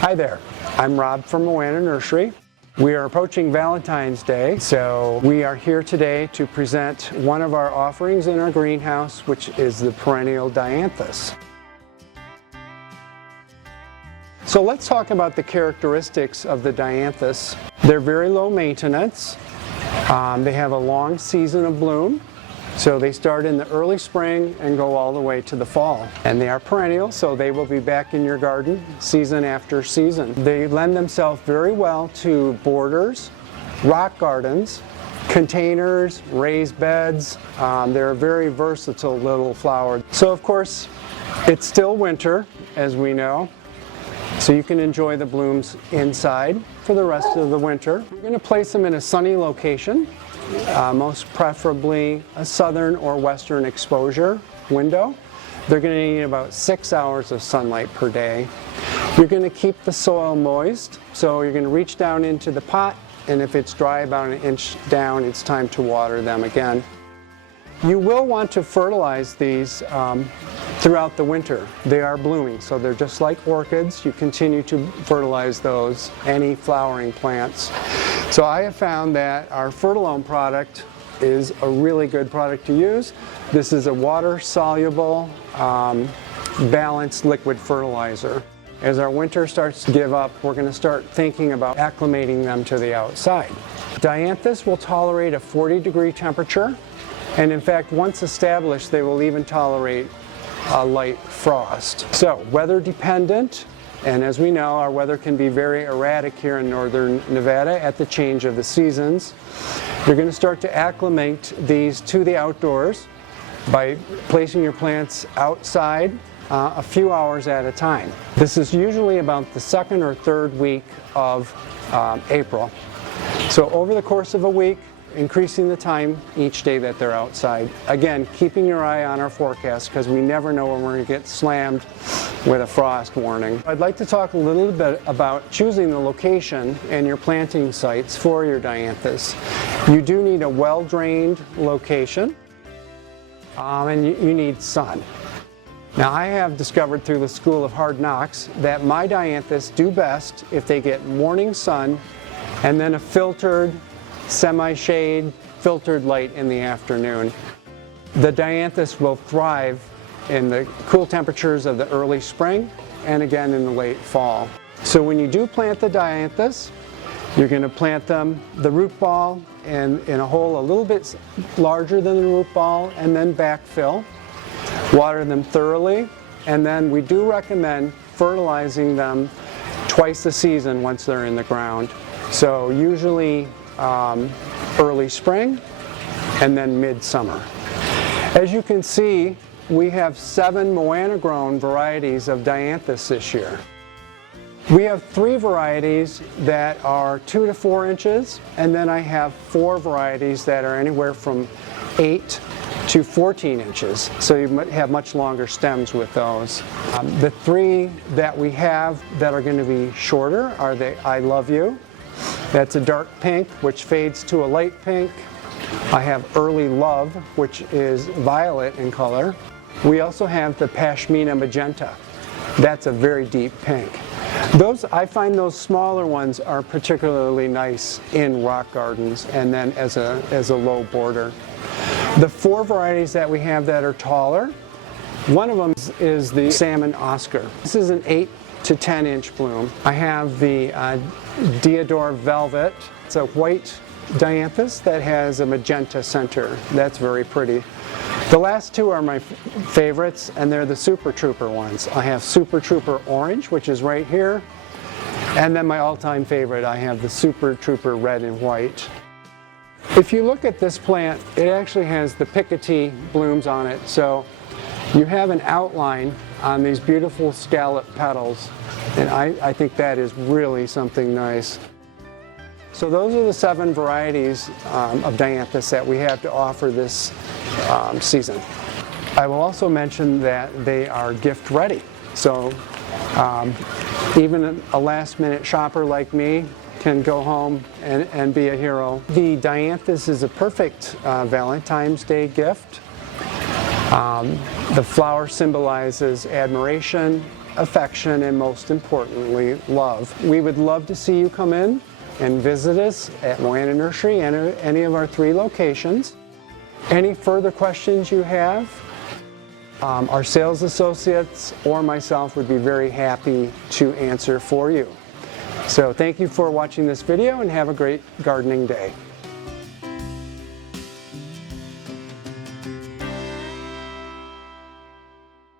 Hi there, I'm Rob from Moana Nursery. We are approaching Valentine's Day, so we are here today to present one of our offerings in our greenhouse, which is the perennial Dianthus. So let's talk about the characteristics of the Dianthus. They're very low maintenance. They have a long season of bloom. So they start in the early spring and go all the way to the fall. And they are perennial, so they will be back in your garden season after season. They lend themselves very well to borders, rock gardens, containers, raised beds. They're a very versatile little flower. So of course, it's still winter, as we know. So you can enjoy the blooms inside for the rest of the winter. We're going to place them in a sunny location. Most preferably a southern or western exposure window. They're going to need about 6 hours of sunlight per day. You're going to keep the soil moist, so you're going to reach down into the pot, and if it's dry about an inch down, it's time to water them again. You will want to fertilize these throughout the winter. They are blooming, so they're just like orchids. You continue to fertilize those, any flowering plants. So I have found that our Fertilizing product is a really good product to use. This is a water-soluble, balanced liquid fertilizer. As our winter starts to give up, we're going to start thinking about acclimating them to the outside. Dianthus will tolerate a 40-degree temperature, and in fact, once established, they will even tolerate a light frost. So, weather dependent, and as we know, our weather can be very erratic here in northern Nevada at the change of the seasons. You're going to start to acclimate these to the outdoors by placing your plants outside a few hours at a time. This is usually about the second or third week of April. So over the course of a week, increasing the time each day that they're outside. Again, keeping your eye on our forecast because we never know when we're going to get slammed with a frost warning. I'd like to talk a little bit about choosing the location and your planting sites for your Dianthus. You do need a well-drained location, and you need sun. Now I have discovered through the School of Hard Knocks that my Dianthus do best if they get morning sun and then a filtered semi-shade, filtered light in the afternoon. The Dianthus will thrive in the cool temperatures of the early spring and again in the late fall. So when you do plant the Dianthus, you're going to plant them, the root ball, in a hole a little bit larger than the root ball, and then backfill. Water them thoroughly, and then we do recommend fertilizing them twice a season once they're in the ground. So usually early spring and then midsummer. As you can see, we have 7 Moana grown varieties of Dianthus this year. We have 3 varieties that are 2 to 4 inches, and then I have 4 varieties that are anywhere from 8 to 14 inches, so you have much longer stems with those. The 3 that we have that are going to be shorter are the I Love You. That's a dark pink, which fades to a light pink. I have Early Love, which is violet in color. We also have the Pashmina Magenta. That's a very deep pink. I find those smaller ones are particularly nice in rock gardens and then as a low border. The 4 varieties that we have that are taller, one of them is the Salmon Oscar. This is an 8 to 10 inch bloom. I have the Deodar Velvet. It's a white Dianthus that has a magenta center. That's very pretty. The last 2 are my favorites, and they're the Super Trooper ones. I have Super Trooper Orange, which is right here, and then my all-time favorite, I have the Super Trooper Red and White. If you look at this plant, it actually has the Picotee blooms on it, so you have an outline on these beautiful scallop petals, and I think that is really something nice. So those are the 7 varieties of Dianthus that we have to offer this season. I will also mention that they are gift ready, so even a last-minute shopper like me can go home and be a hero. The Dianthus is a perfect Valentine's Day gift. The flower symbolizes admiration affection, and most importantly, love. We would love to see you come in and visit us at Moana Nursery and any of our 3 locations. Any further questions you have, our sales associates or myself would be very happy to answer for you. So thank you for watching this video and have a great gardening day.